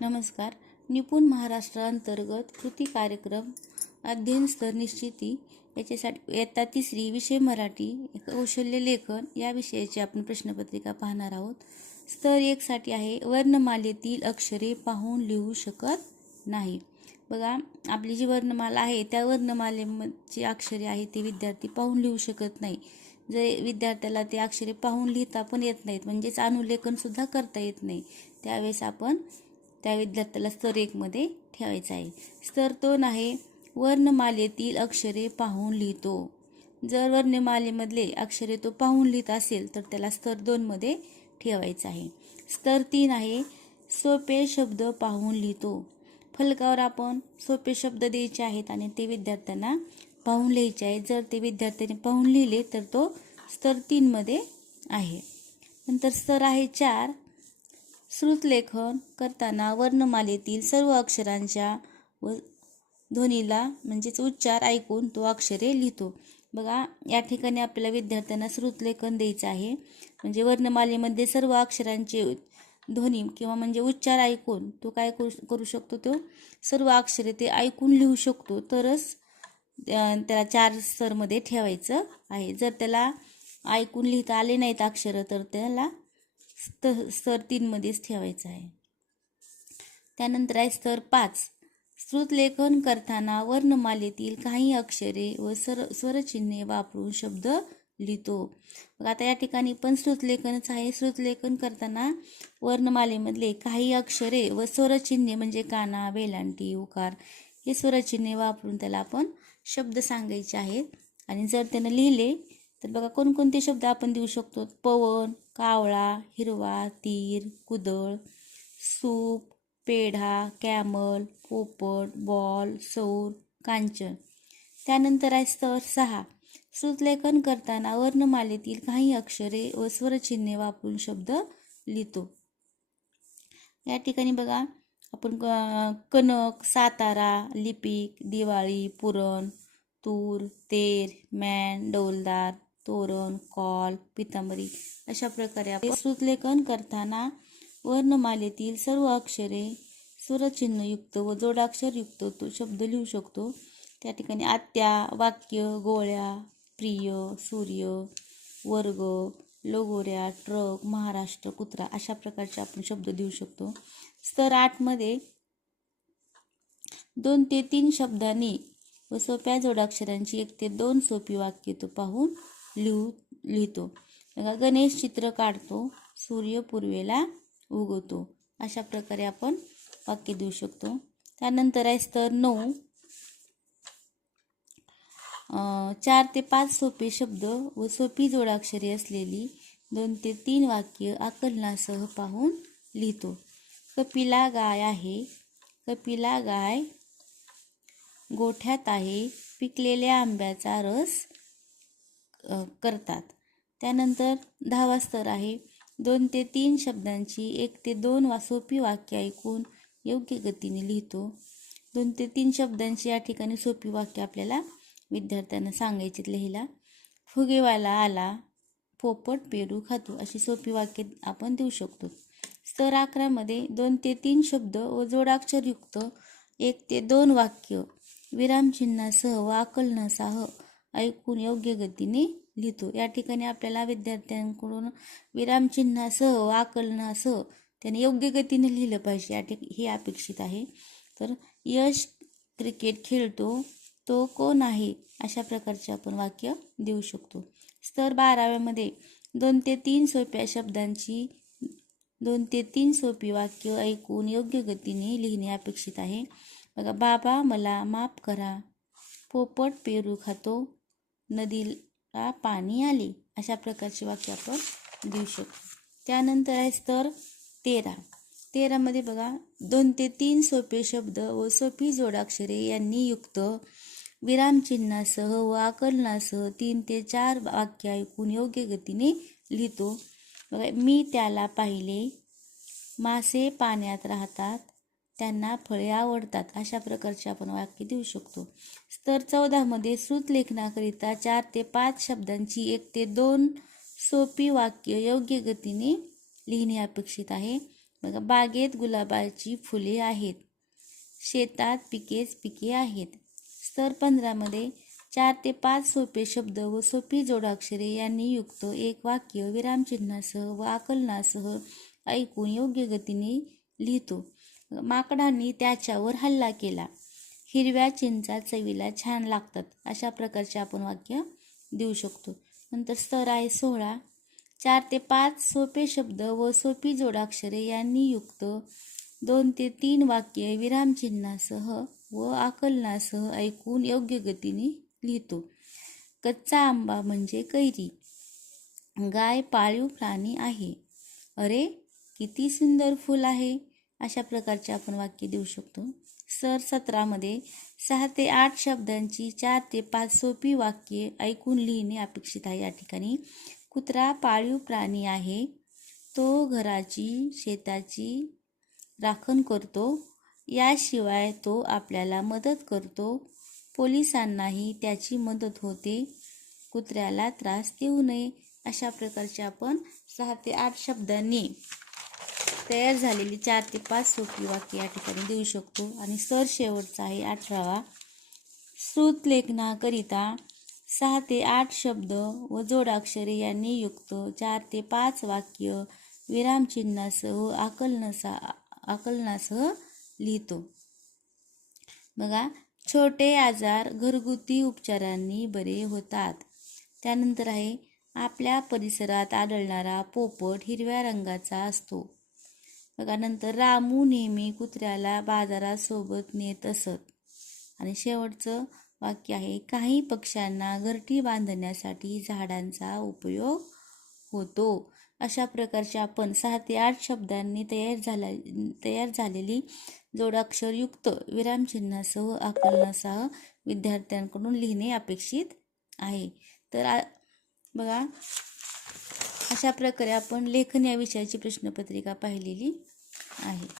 नमस्कार. निपुण महाराष्ट्रांतर्गत कृती कार्यक्रम अध्ययन स्तर निश्चिती याच्यासाठी इयत्ता तिसरी विषय मराठी कौशल्य लेखन या विषयाची आपण प्रश्नपत्रिका पाहणार आहोत. स्तर एकसाठी आहे वर्णमालेतील अक्षरे पाहून लिहू शकत नाही. बघा आपली जी वर्णमाला आहे त्या वर्णमालेची अक्षरे आहे ती विद्यार्थी पाहून लिहू शकत नाही. जर विद्यार्थ्याला ते अक्षरे पाहून लिहिता पण येत नाहीत म्हणजेच अनुलेखनसुद्धा करता येत नाही. त्यावेळेस आपण त्या विद्यार्थ्याला स्तर एकमध्ये ठेवायचा आहे. स्तर दोन आहे वर्णमालेतील अक्षरे पाहून लिहितो. जर वर्णमालेमधले अक्षरे तो पाहून लिहित असेल तर त्याला स्तर दोनमध्ये ठेवायचं आहे. स्तर तीन आहे सोपे शब्द पाहून लिहितो. फलकावर आपण सोपे शब्द द्यायचे आहेत आणि ते विद्यार्थ्यांना पाहून लिहायचे आहेत. जर ते विद्यार्थ्यांनी पाहून लिहिले तर तो स्तर तीनमध्ये आहे. नंतर स्तर आहे चार श्रुतलेखन करताना वर्णमालेतील सर्व अक्षरांच्या व ध्वनीला म्हणजेच उच्चार ऐकून तो अक्षरे लिहितो. बघा या ठिकाणी आपल्याला विद्यार्थ्यांना श्रुतलेखन द्यायचं आहे. म्हणजे वर्णमालेमध्ये सर्व अक्षरांचे ध्वनी किंवा म्हणजे उच्चार ऐकून तो काय करू करू शकतो तो? सर्व अक्षरे ते ऐकून लिहू शकतो. तरच त्याला चार स्तरमध्ये ठेवायचं आहे. जर त्याला ऐकून लिहिता आले नाहीत अक्षरं तर त्याला स्त स्तर तीनमध्येच ठेवायचं आहे. त्यानंतर आहे स्तर पाच. श्रुतलेखन करताना वर्णमालेतील काही अक्षरे व सर स्वरचिन्हे वापरून शब्द लिहितो. मग आता या ठिकाणी पण श्रुतलेखनच आहे. श्रुतलेखन करताना वर्णमालेमधले काही अक्षरे व स्वरचिन्हे म्हणजे काना वेलांटी उकार हे स्वरचिन्हे वापरून त्याला आपण शब्द सांगायचे आहेत. आणि जर त्यानं लिहिले तर बघा कोणकोणते शब्द आपण देऊ शकतो? पवन कावळा हिरवा तीर कुदळ सूप पेढा कॅमल पोपट बॉल सौर कांचन. त्यानंतर आहे स्तर सहा. श्रुतलेखन करताना वर्णमालेतील काही अक्षरे व स्वरचिन्हे वापरून शब्द लिहितो. या ठिकाणी बघा आपण कनक सातारा लिपिक दिवाळी पुरण तूर तेर मॅन डौलदार तोरण कॉल पितांबरी अशा प्रकारे आपण सुतलेखन करताना वर्णमालेतील सर्व अक्षरे स्वरचिन्हयुक्त व जोडाक्षरयुक्त तो शब्द लिहू शकतो. त्या ठिकाणी आत्या वाक्य गोळ्या प्रिय सूर्य वर्ग लगोऱ्या ट्रक महाराष्ट्र कुत्रा अशा प्रकारचे आपण शब्द देऊ शकतो. स्तर आठमध्ये दोन ते तीन शब्दांनी व सोप्या जोडाक्षरांची एक ते दोन सोपी वाक्य तो पाहून लिहू लिहितो. बघा गणेश चित्र काढतो सूर्य पूर्वेला उगवतो. अशा प्रकारे आपण वाक्य देऊ शकतो. त्यानंतर आहे स्तर नऊ. चार ते पाच सोपे शब्द व सोपी जोडाक्षरे असलेली दोन ते तीन वाक्य आकलनासह पाहून लिहितो. कपिला गाय आहे. कपिला गाय गोठ्यात आहे. पिकलेल्या आंब्याचा रस करतात. त्यानंतर दहावा स्तर आहे. दोन ते तीन शब्दांची एक ते दोन वा सोपी वाक्य ऐकून योग्य गतीने लिहितो. दोन ते तीन शब्दांची या ठिकाणी सोपी वाक्य आपल्याला विद्यार्थ्यांना सांगायची लिहिला फुगेवाला आला पोपट पेरू खातो अशी सोपी वाक्य आपण देऊ शकतो. स्तर अकरामध्ये दोन ते तीन शब्द व जोडाक्षरयुक्त एक ते दोन वाक्य विरामचिन्हासह व आकलनासह ऐकून योग्य गतीने लिहितो. या ठिकाणी आपल्याला विद्यार्थ्यांकडून विरामचिन्हासह व आकलनासह त्याने योग्य गतीने लिहिलं पाहिजे. या ठिक हे अपेक्षित आहे. तर यश क्रिकेट खेळतो तो कोण आहे? अशा प्रकारचे आपण वाक्य देऊ शकतो. स्तर बाराव्यामध्ये दोन ते तीन सोप्या शब्दांची दोन ते तीन सोपी वाक्य ऐकून योग्य गतीने लिहिणे अपेक्षित आहे. बघा बाबा मला माफ करा. पोपट पेरू खातो. नदीला पाणी आले अशा प्रकारचे वाक्य आपण देऊ शकतो. त्यानंतर आहे स्तर तेरा. तेरामध्ये बघा दोन ते तीन सोपे शब्द व सोपी जोडाक्षरे यांनी युक्त विरामचिन्हासह व आकलनासह तीन ते चार वाक्य ऐकून योग्य गतीने लिहितो. बघा मी त्याला पाहिले मासे पाण्यात राहतात त्यांना फळे आवडतात अशा प्रकारचे आपण वाक्य देऊ शकतो. स्तर चौदामध्ये श्रुतलेखनाकरिता चार ते पाच शब्दांची एक ते दोन सोपी वाक्य योग्य गतीने लिहिणे अपेक्षित आहे. बघा बागेत गुलाबाची फुले आहेत. शेतात पिकेच पिके आहेत. स्तर पंधरामध्ये चार ते पाच सोपे शब्द व सोपी जोडाक्षरे यांनी युक्त एक वाक्य विरामचिन्हासह व आकलनासह ऐकून योग्य गतीने लिहितो. माकडांनी त्याच्यावर हल्ला केला. हिरव्या चिंचा चवीला छान लागतात अशा प्रकारचे आपण वाक्य देऊ शकतो. नंतर स्तर आहे सोळा. चार ते पाच सोपे शब्द व सोपी जोडाक्षरे यांनी युक्त दोन ते तीन वाक्य विरामचिन्हासह व आकलनासह ऐकून योग्य गतीने लिहितो. कच्चा आंबा म्हणजे कैरी. गाय पाळीव प्राणी आहे. अरे किती सुंदर फूल आहे. अशा प्रकारचे आपण वाक्य देऊ शकतो. सर सत्रामध्ये सहा ते आठ शब्दांची चार ते पाच सोपी वाक्ये ऐकून लिहिणे अपेक्षित आहे. या ठिकाणी कुत्रा पाळीव प्राणी आहे. तो घराची शेताची राखण करतो. याशिवाय तो आपल्याला मदत करतो. पोलिसांनाही त्याची मदत होते. कुत्र्याला त्रास देऊ नये अशा प्रकारचे आपण सहा ते आठ शब्दांनी तयार झालेली चार ते पाच सोपी वाक्य या ठिकाणी देऊ शकतो. आणि सर शेवटचा आहे अठरावा. श्रुत लेखनाकरिता सहा ते आठ शब्द व जोडाक्षरे यांनी युक्त चार ते पाच वाक्य विरामचिन्हासह आकलनसा आकलनासह लिहितो. बघा छोटे आजार घरगुती उपचारांनी बरे होतात. त्यानंतर आहे आपल्या परिसरात आढळणारा पोपट हिरव्या रंगाचा असतो. बघा नंतर रामू नेहमी कुत्र्याला बाजारात सोबत नेत असत. आणि शेवटचं वाक्य आहे काही पक्ष्यांना घरटी बांधण्यासाठी झाडांचा उपयोग होतो. अशा प्रकारचे आपण सहा ते आठ शब्दांनी तयार झाला तयार झालेली जोडाक्षरयुक्त विरामचिन्हासह आकलनासह विद्यार्थ्यांकडून लिहिणे अपेक्षित आहे. तर आ बघा अशा प्रकारे आपण लेखन या विषयाची प्रश्नपत्रिका पाहिलेली आहे